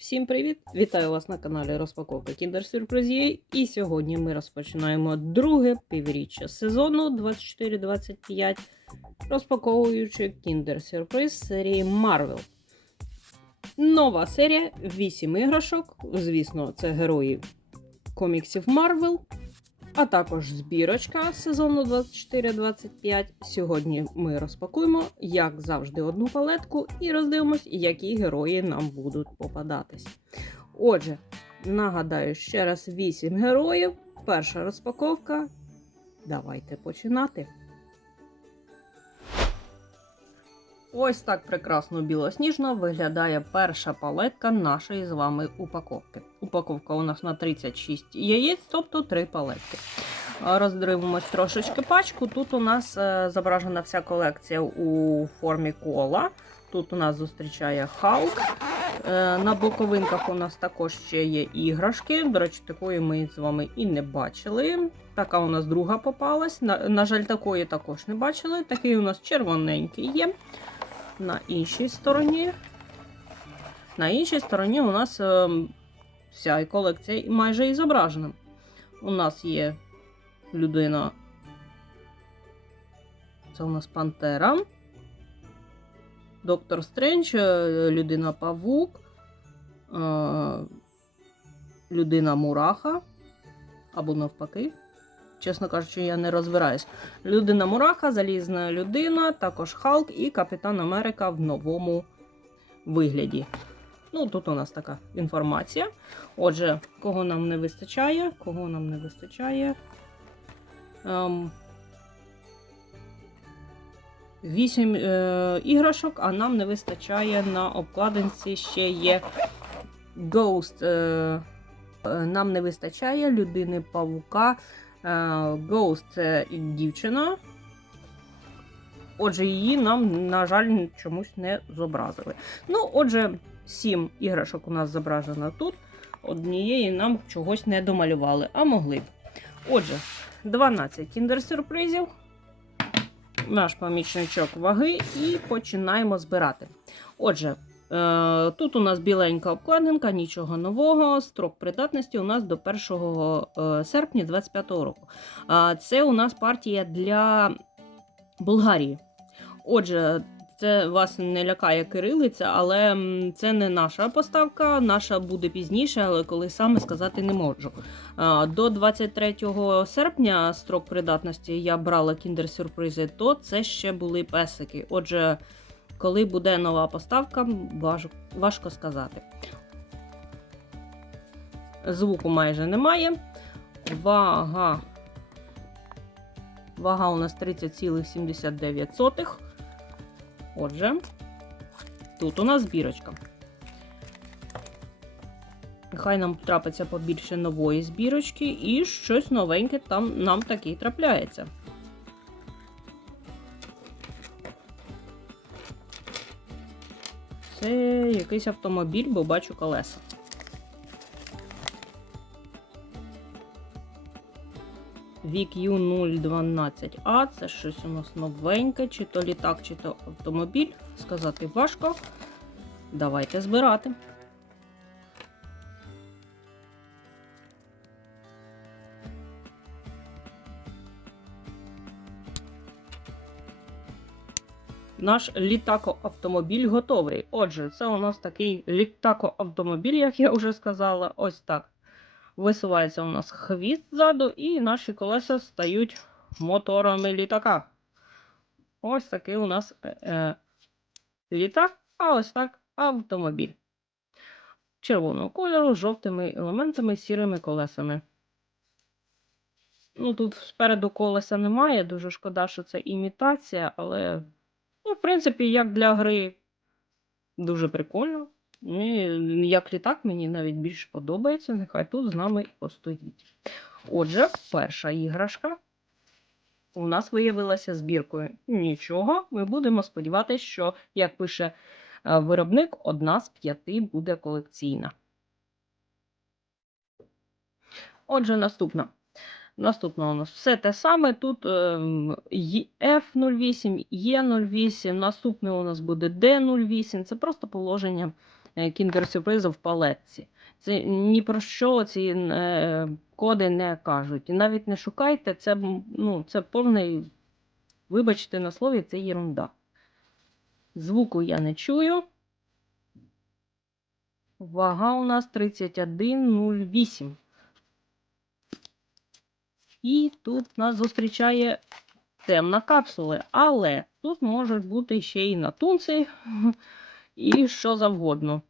Всім привіт! Вітаю вас на каналі Розпаковка Kinder Сюрпризі. І сьогодні ми розпочинаємо друге півріччя сезону 24-25, розпаковуючи Kinder Сюрприз серії Marvel. Нова серія 8 іграшок. Звісно, це герої коміксів Marvel. А також збірочка сезону 24-25. Сьогодні ми розпакуємо, як завжди, одну палетку і роздивимось, які герої нам будуть попадатись. Отже, нагадаю ще раз 8 героїв. Перша розпаковка. Давайте починати. Ось так прекрасно білосніжно виглядає перша палетка нашої з вами упаковки. Упаковка у нас на 36 яєць, тобто 3 палетки. Роздивимось трошечки пачку. Тут у нас е, зображена вся колекція у формі кола. Тут у нас зустрічає Халк. Е, На боковинках у нас також ще є іграшки. До речі, такої ми з вами і не бачили. Така у нас друга попалась. На, на жаль, такої також не бачили. Такий у нас червоненький є. На іншій стороні. На іншій стороні у нас е, вся колекція майже і зображена. У нас є людина. Це у нас Пантера. Доктор Стрендж, е, людина Павук, е, людина Мураха. Або навпаки. Чесно кажучи, я не розбираюсь. Людина Мураха, залізна людина, також Халк і Капітан Америка в новому вигляді. Ну, тут у нас така інформація. Отже, кого нам не вистачає? Кого нам не вистачає? Ем, Вісім е, іграшок, а нам не вистачає на обкладинці ще є Ghost. Е, е, нам не вистачає людини павука. Е, Ghost це дівчина. Отже, її нам, на жаль, чомусь не зобразили. Ну, отже, сім іграшок у нас зображено тут. Однієї нам чогось не домалювали, а могли б. Отже, 12 кіндер-сюрпризів. Наш помічничок ваги, і починаємо збирати. Отже, тут у нас біленька обкладинка, нічого нового. Строк придатності у нас до 1 серпня 2025 року. Це у нас партія для Болгарії. Отже, це вас не лякає кирилиця, але це не наша поставка. Наша буде пізніше, але коли саме сказати не можу. До 23 серпня строк придатності я брала кіндер-сюрпризи, то це ще були песики. Отже, коли буде нова поставка, важко, сказати. Звуку майже немає. Вага. Вага у нас 30,79. Отже, тут у нас збірочка. Нехай нам трапиться побільше нової збірочки, і щось новеньке там нам таки трапляється. Це якийсь автомобіль, бо бачу колеса. VQ 012A, це щось у нас новеньке, чи то літак, чи то автомобіль. Сказати важко. Давайте збирати. Наш літако-автомобіль готовий. Отже, це у нас такий літако-автомобіль, як я вже сказала. Ось так. Висувається у нас хвіст ззаду, і наші колеса стають моторами літака. Ось такий у нас е, е, літак, а ось так автомобіль. Червоного кольору з жовтими елементами, сірими колесами. Ну, тут спереду колеса немає. Дуже шкода, що це імітація, але, ну, в принципі, як для гри, дуже прикольно. Ну, і як літак мені навіть більше подобається, нехай тут з нами постоїть. Отже, перша іграшка у нас виявилася збіркою. Нічого, ми будемо сподіватися, що, як пише е, виробник, одна з п'яти буде колекційна. Отже, наступна. Наступна у нас все те саме. Тут ем, F08, Е08, наступний у нас буде D08. Це просто положення кіндер-сюрпризи в палетці. Це ні про що ці е, коди не кажуть. І навіть не шукайте, це, ну, це повний, вибачте на слові, це єрунда. Звуку я не чую. Вага у нас 31,08. І тут нас зустрічає темна капсула. Але тут можуть бути ще і натунці, і що завгодно.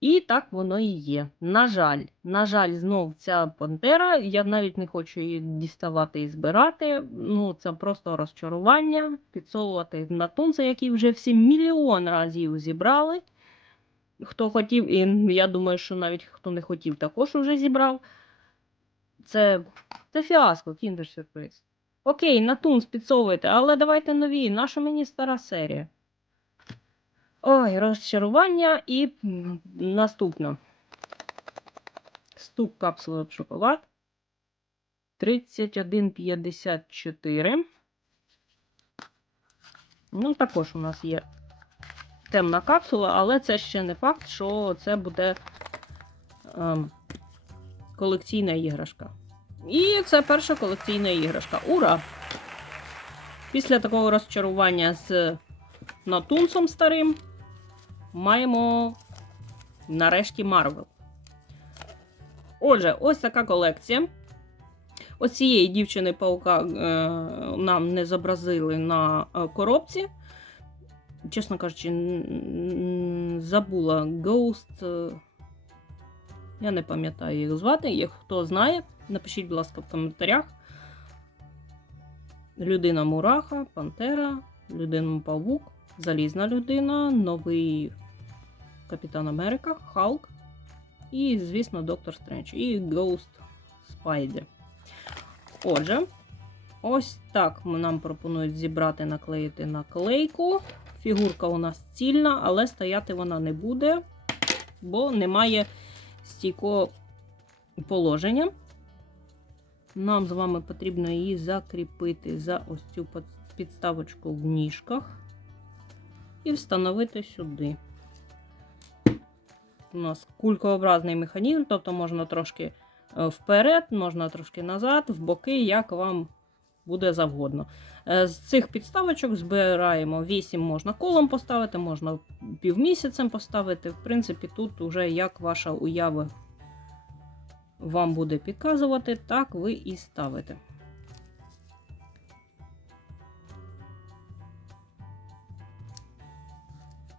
І так воно і є. На жаль, на жаль, знов ця пантера. Я навіть не хочу її діставати і збирати. Ну, це просто розчарування. Підсовувати на тунце, які вже всі мільйон разів зібрали. Хто хотів, і я думаю, що навіть хто не хотів, також вже зібрав. Це, це фіаско, Kinder Surprise. Окей, на тунс підсовуйте, але давайте нові. Наша мені стара серія. Ой, розчарування і наступно. Стук капсули в шоколад. 31,54. Ну, також у нас є темна капсула, але це ще не факт, що це буде ем, колекційна іграшка. І це перша колекційна іграшка. Ура! Після такого розчарування з Натунсом старим маємо нарешті Марвел. Отже, ось така колекція. Ось цієї дівчини паука е, нам не зобразили на е, коробці. Чесно кажучи, забула Ghost. Я не пам'ятаю їх звати. Як хто знає, напишіть, будь ласка, в коментарях. Людина Мураха, Пантера, Людина Павук, Залізна людина, новий Капітан Америка, Халк і, звісно, Доктор Стрендж і Ghost Spider. Отже, ось так нам пропонують зібрати, наклеїти наклейку. Фігурка у нас цільна, але стояти вона не буде, бо немає стійкого положення. Нам з вами потрібно її закріпити за ось цю підставочку в ніжках і встановити сюди. У нас кулькообразний механізм, тобто можна трошки е, вперед, можна трошки назад, в боки, як вам буде завгодно. Е, З цих підставочок збираємо 8 можна колом поставити, можна півмісяцем поставити. В принципі, тут уже як ваша уява вам буде підказувати, так ви і ставите.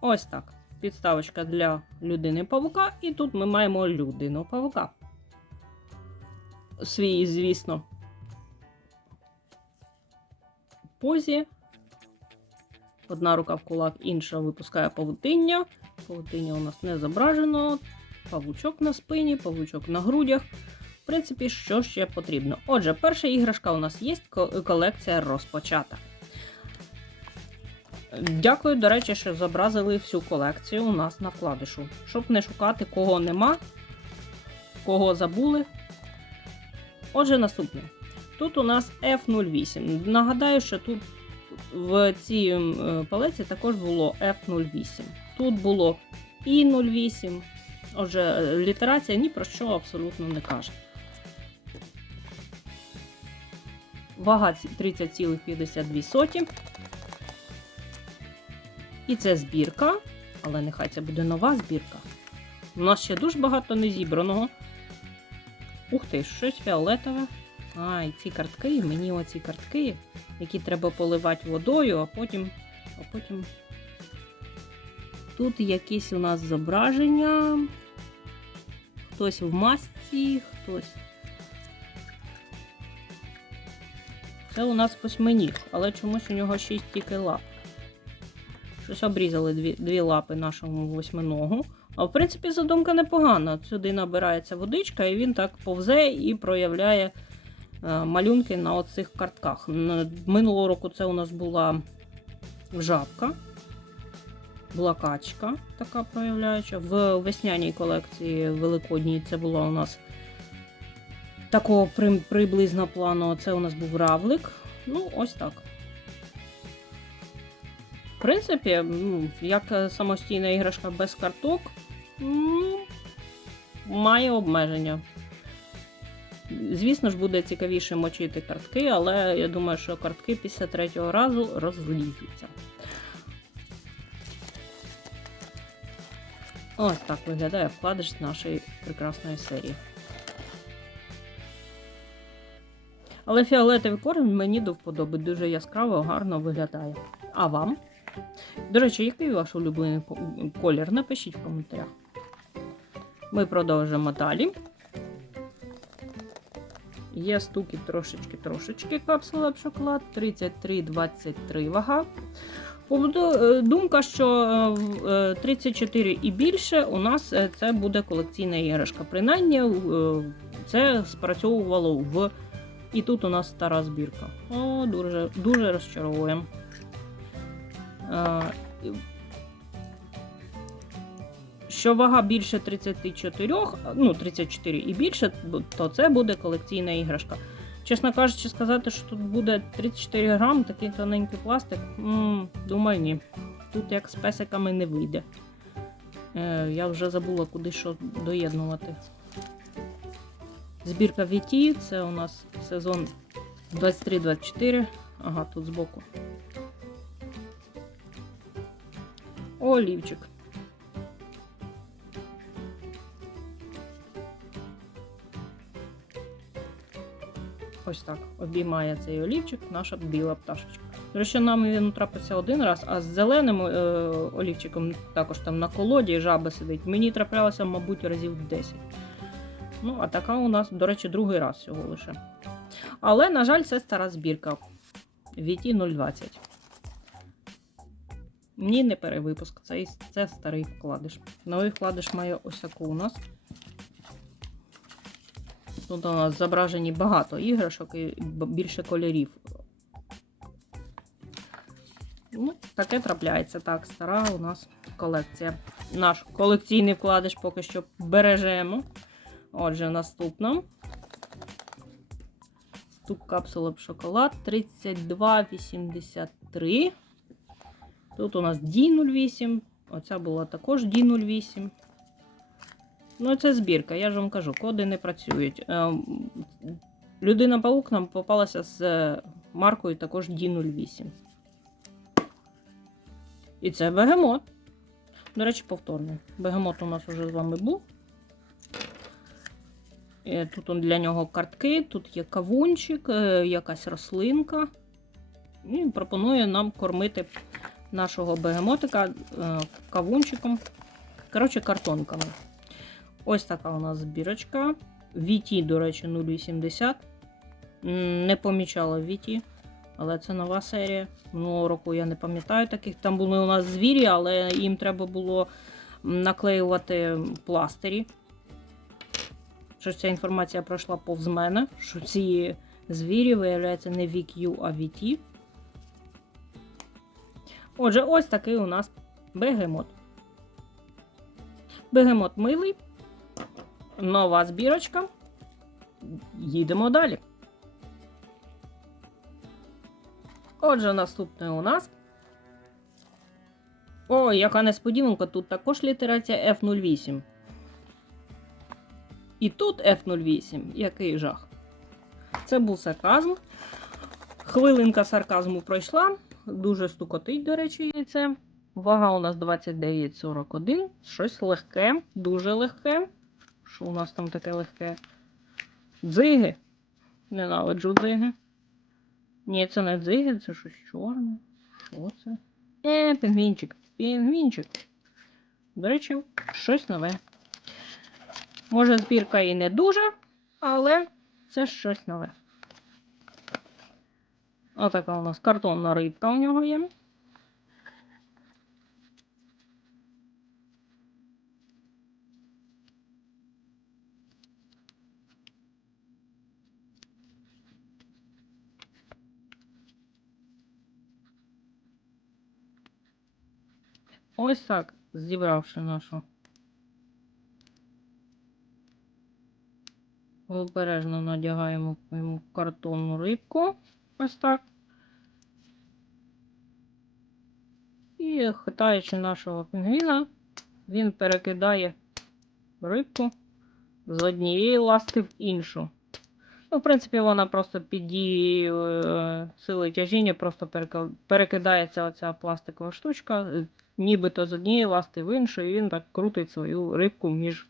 Ось так. Підставочка для людини павука, і тут ми маємо людину павука. Свій, звісно, позі. Одна рука в кулак, інша випускає павутиння. Павутиння у нас не зображено. Павучок на спині, павучок на грудях. В принципі, що ще потрібно? Отже, перша іграшка у нас є, колекція розпочата. Дякую, до речі, що зобразили всю колекцію у нас на вкладишу. Щоб не шукати, кого нема, кого забули. Отже, наступне. Тут у нас F08. Нагадаю, що тут в цій палеці також було F08. Тут було І08. Отже, е, літерація ні про що абсолютно не каже. Вага 30,52. І це збірка, але нехай це буде нова збірка. У нас ще дуже багато незібраного. Ух ти, щось фіолетове. А, і ці картки, мені оці картки, які треба поливати водою, а потім. А потім. Тут якісь у нас зображення. Хтось в масці, хтось. Це у нас восьминіг, але чомусь у нього шість тільки лап. Щось обрізали дві, дві лапи нашому восьминогу. А в принципі, задумка непогана. Сюди набирається водичка, і він так повзе і проявляє малюнки на оцих картках. Минулого року це у нас була жабка, була качка, така проявляюча. В весняній колекції великодній це була у нас такого приблизно плану. Це у нас був равлик. Ну, ось так. В принципі, як е, самостійна іграшка без карток, має обмеження. Звісно ж, буде цікавіше мочити картки, але я думаю, що картки після третього разу розлізуться. Ось так виглядає вкладиш нашої прекрасної серії. Але фіолетовий корм мені до вподоби дуже яскраво, гарно виглядає. А вам? До речі, який ваш улюблений колір? Напишіть в коментарях. Ми продовжимо далі. Є стуки трошечки-трошечки капсула шоколад. 33-23 вага. Е, Думка, що е, в- е, 34 і більше у нас е, це буде колекційна іграшка. Принаймні, е, це спрацьовувало в. І тут у нас стара збірка. О, дуже, дуже розчаровує. Е, Що вага більше 34, ну 34 і більше, то це буде колекційна іграшка. Чесно кажучи, сказати, що тут буде 34 грам, такий тоненький пластик. м думаю, ні. Тут як з песиками не вийде. Е, я вже забула, куди що доєднувати. Збірка VT, це у нас сезон 23-24. Ага, тут збоку. Олівчик. Ось так обіймає цей олівчик наша біла пташечка. До речі, нам він трапився один раз, а з зеленим е, олівчиком також там на колоді жаба сидить. Мені траплялося, мабуть, разів 10. Ну, а така у нас, до речі, другий раз всього лише. Але, на жаль, це стара збірка. VT 020. Ні, не перевипуск. Це, це старий вкладиш. Новий вкладиш має ось таку у нас. Тут у нас зображені багато іграшок і більше кольорів. Ну, таке трапляється. Так, стара у нас колекція. Наш колекційний вкладиш поки що бережемо. Отже, наступна. Стук капсула в шоколад 3283. Тут у нас D08. Оця була також D08. Ну, це збірка, я ж вам кажу, коди не працюють. Ем, Людина паук нам попалася з е, маркою також D08. І це бегемот. До речі, повторний. Бегемот у нас вже з вами був. Е, Тут для нього картки, тут є кавунчик, е, якась рослинка. І пропонує нам кормити нашого бегемотика е, кавунчиком. Коротше, картонками. Ось така у нас збірочка. VT, до речі, 0,80. М, Не помічала VT, але це нова серія. Минулого року я не пам'ятаю таких. Там були у нас звірі, але їм треба було наклеювати пластирі. Що ця інформація пройшла повз мене, що ці звірі, виявляється, не VQ, а VT. Отже, ось такий у нас бегемот. Бегемот милий. Нова збірочка. Їдемо далі. Отже, наступне у нас. О, яка несподіванка, тут також літерація F08. І тут F08. Який жах. Це був сарказм. Хвилинка сарказму пройшла. Дуже стукотить, до речі, яйце. Вага у нас 29,41. Щось легке, дуже легке. Що у нас там таке легке? Дзиги. Ненавиджу дзиги. Ні, це не дзиги, це щось чорне. Що це? Е, пінгвінчик. Пінгвінчик. До речі, щось нове. Може, збірка і не дуже, але це щось нове. Отака у нас картонна рибка у нього є. Ось так, зібравши нашу. Обережно надягаємо йому картонну рибку. Ось так. І хитаючи нашого пінгвіна, він перекидає рибку з однієї ласти в іншу. Ну, в принципі, вона просто під дією е, сили тяжіння просто перекидається оця пластикова штучка, нібито з однієї ласти в іншу, і він так крутить свою рибку між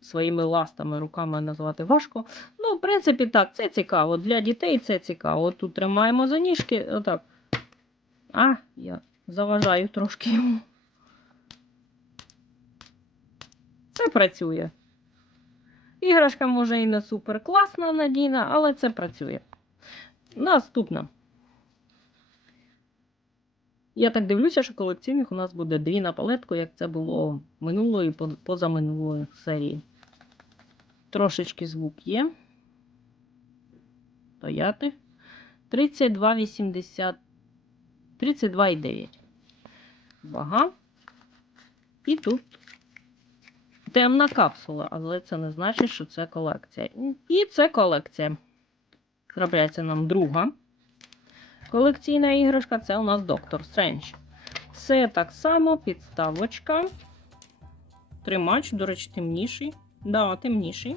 своїми ластами, руками назвати важко. Ну, в принципі, так, це цікаво. Для дітей це цікаво. Тут тримаємо за ніжки, отак. А, я заважаю трошки йому. Це працює. Іграшка може і не супер класна, надійна, але це працює. Наступна. Я так дивлюся, що колекційних у нас буде дві на палетку, як це було минулої і по- позаминулої серії. Трошечки звук є. Стояти. 32,80. 32,9. Вага. І тут темна капсула, але це не значить, що це колекція. І це колекція. Трапляється нам друга. Колекційна іграшка це у нас Доктор Стрендж. Це так само підставочка. Тримач, до речі, темніший. Да, темніший.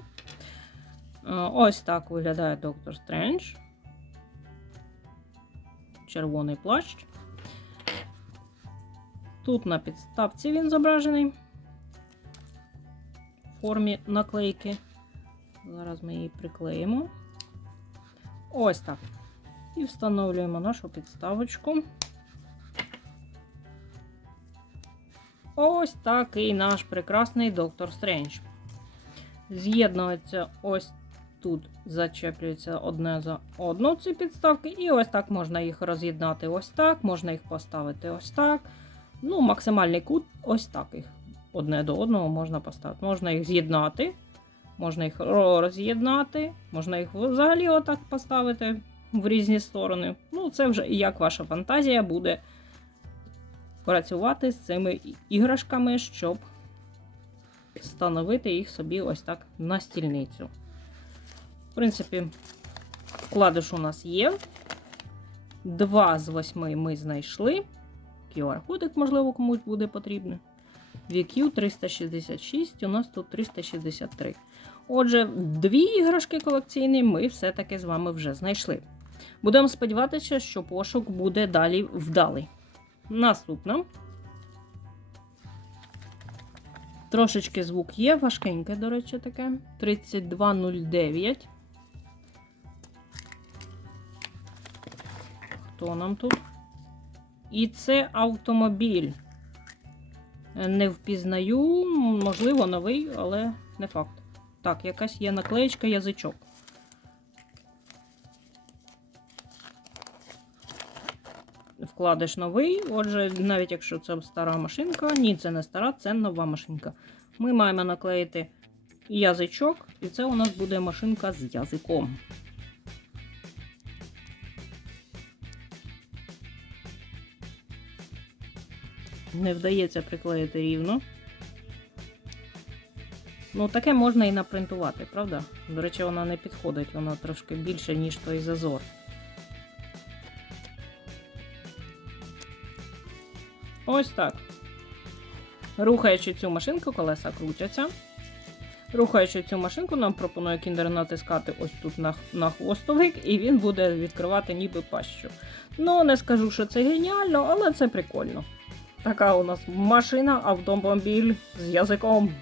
Е, Ось так виглядає Доктор Стрендж. Червоний плащ. Тут на підставці він зображений в формі наклейки. Зараз ми її приклеїмо. Ось так. І встановлюємо нашу підставочку. Ось такий наш прекрасний доктор Стрендж. З'єднується ось тут, зачеплюється одне за одну ці підставки, і ось так можна їх роз'єднати ось так, можна їх поставити ось так. Ну, максимальний кут ось так їх одне до одного можна поставити. Можна їх з'єднати, можна їх роз'єднати, можна їх взагалі отак поставити в різні сторони. Ну, це вже як ваша фантазія буде працювати з цими іграшками, щоб встановити їх собі ось так на стільницю. В принципі, вкладиш у нас є. Два з восьми ми знайшли. QR-кодик, можливо, комусь буде потрібен. VQ 366, у нас тут 363. Отже, дві іграшки колекційні ми все-таки з вами вже знайшли. Будемо сподіватися, що пошук буде далі вдалий. Наступна. Трошечки звук є, важкеньке, до речі, таке. 3209. Хто нам тут? І це автомобіль. Не впізнаю, можливо, новий, але не факт. Так, якась є наклеєчка язичок. Вкладиш новий, отже, навіть якщо це стара машинка, ні, це не стара, це нова машинка. Ми маємо наклеїти язичок, і це у нас буде машинка з язиком. Не вдається приклеїти рівно. Ну, таке можна і напринтувати, правда? До речі, вона не підходить, вона трошки більше, ніж той зазор. Ось так. Рухаючи цю машинку, колеса крутяться. Рухаючи цю машинку, нам пропонує кіндер натискати ось тут на, на хвостовик, і він буде відкривати ніби пащу. Ну, не скажу, що це геніально, але це прикольно. Така у нас машина, автомобіль з язиком.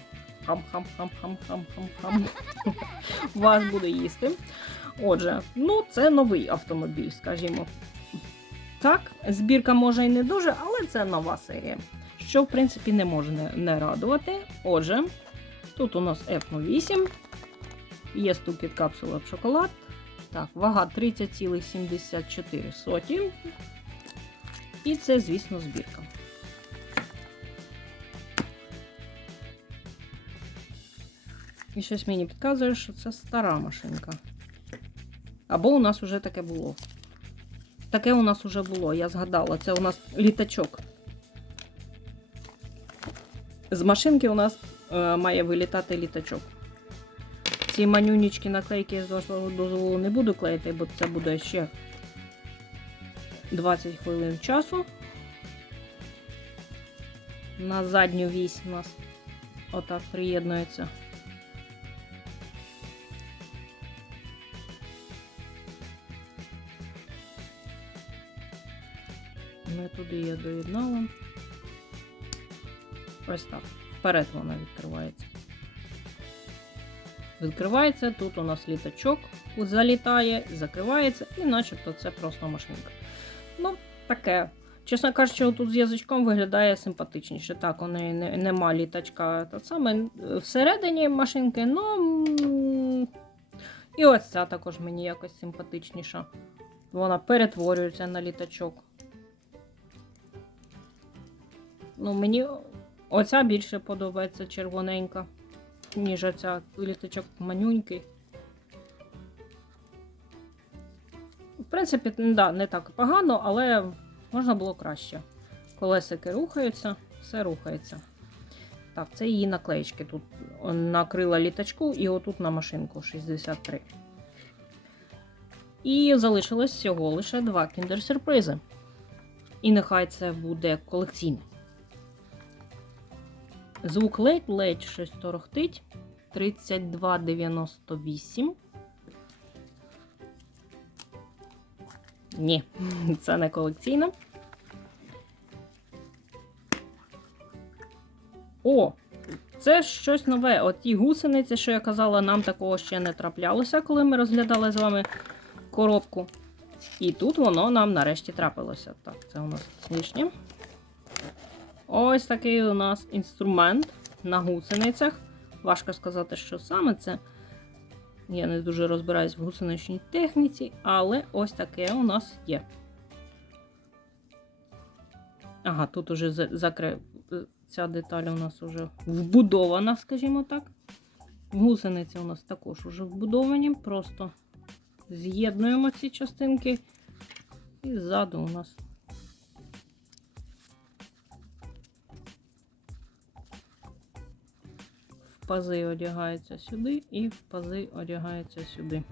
Хам-хам-хам-хам-хам-хам-хам. Вас буде їсти. Отже, ну це новий автомобіль, скажімо. Так, збірка може і не дуже, але це нова серія. Що, в принципі, не може не, радувати. Отже, тут у нас F8. Є стукіт капсула в шоколад. Так, вага 30,74. І це, звісно, збірка. І щось мені підказує, що це стара машинка. Або у нас уже таке було. Таке у нас уже було, я згадала. Це у нас літачок. З машинки у нас е, має вилітати літачок. Ці манюнічки наклейки з вашого дозволу не буду клеїти, бо це буде ще 20 хвилин часу. на задню вісь у нас отак приєднується. Туди я доєднала. Ось так. Вперед вона відкривається. Відкривається, тут у нас літачок залітає, закривається, і начебто це просто машинка. Ну, таке. Чесно кажучи, тут з язичком виглядає симпатичніше. Так, у неї не, нема літачка та саме всередині машинки, ну. І ось ця також мені якось симпатичніша. Вона перетворюється на літачок. Ну, мені оця більше подобається червоненька, ніж оця літачок манюнький. В принципі, да, не так погано, але можна було краще. Колесики рухаються, все рухається. Так, це її наклеїчки. Тут накрила літачку і отут на машинку 63. І залишилось всього лише два кіндер-сюрпризи. І нехай це буде колекційне. Звук ледь-ледь щось торохтить. 32,98. Ні, це не колекційно. О, це щось нове. От ті гусениці, що я казала, нам такого ще не траплялося, коли ми розглядали з вами коробку. І тут воно нам нарешті трапилося. Так, це у нас лишнє. Ось такий у нас інструмент на гусеницях. Важко сказати, що саме це. Я не дуже розбираюсь в гусеничній техніці, але ось таке у нас є. Ага, тут уже за- закри... ця деталь у нас вже вбудована, скажімо так. Гусениці у нас також уже вбудовані. Просто з'єднуємо ці частинки. І ззаду у нас пази одягається сюди і пази одягається сюди.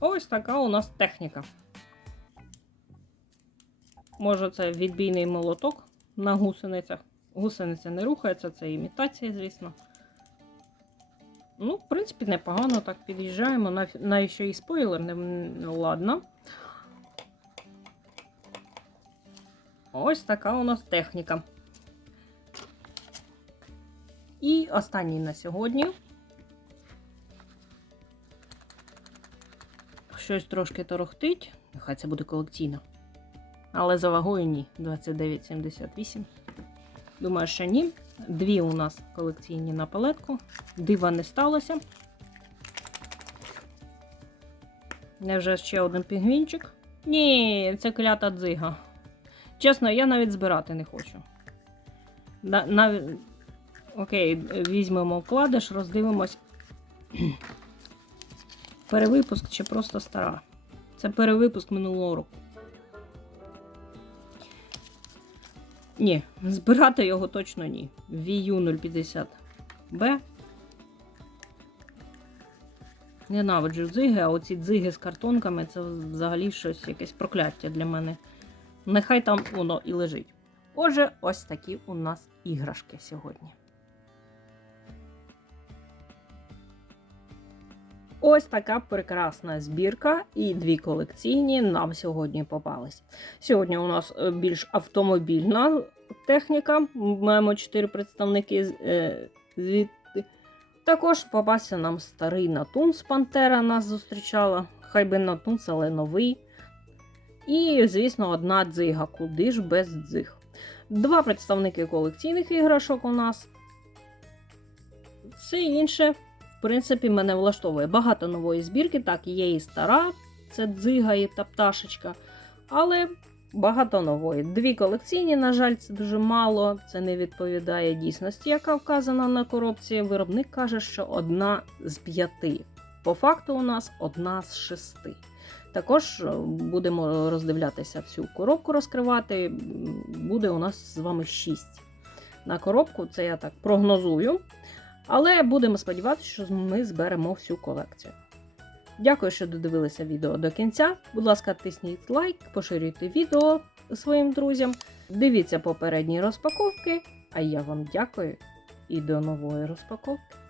Ось така у нас техніка. Може, це відбійний молоток на гусеницях. Гусениця не рухається, це імітація, звісно. Ну, в принципі, непогано так під'їжджаємо. Нав- Навіть ще і спойлер, не ну, ладно. Ось така у нас техніка. І останній на сьогодні. Щось трошки торохтить. Нехай це буде колекційно. Але за вагою ні. 29,78. Думаю, що ні. Дві у нас колекційні на палетку. Дива не сталося. Невже ще один пінгвінчик? Ні, це клята дзига. Чесно, я навіть збирати не хочу. На, навіть... Окей, візьмемо вкладиш, роздивимось. Перевипуск чи просто стара. Це перевипуск минулого року. Ні, збирати його точно ні. VU 050B. Ненавиджу дзиги, а оці дзиги з картонками це взагалі щось якесь прокляття для мене. Нехай там воно і лежить. Отже, ось такі у нас іграшки сьогодні. Ось така прекрасна збірка і дві колекційні нам сьогодні попались. Сьогодні у нас е, більш автомобільна техніка. Маємо чотири представники е, звідти. Також попався нам старий Натунс Пантера нас зустрічала. Хай би Натунс, але новий. І, звісно, одна дзига. Куди ж без дзиг. Два представники колекційних іграшок у нас. Все інше, в принципі, мене влаштовує. Багато нової збірки, так, є і стара, це дзига і та пташечка. Але багато нової. Дві колекційні, на жаль, це дуже мало. Це не відповідає дійсності, яка вказана на коробці. Виробник каже, що одна з п'яти. По факту, у нас одна з шести. Також е, будемо роздивлятися всю коробку, розкривати. Буде у нас з вами 6 на коробку. Це я так прогнозую. Але будемо сподіватися, що ми зберемо всю колекцію. Дякую, що додивилися відео до кінця. Будь ласка, тисніть лайк, поширюйте відео своїм друзям. Дивіться попередні розпаковки. А я вам дякую і до нової розпаковки.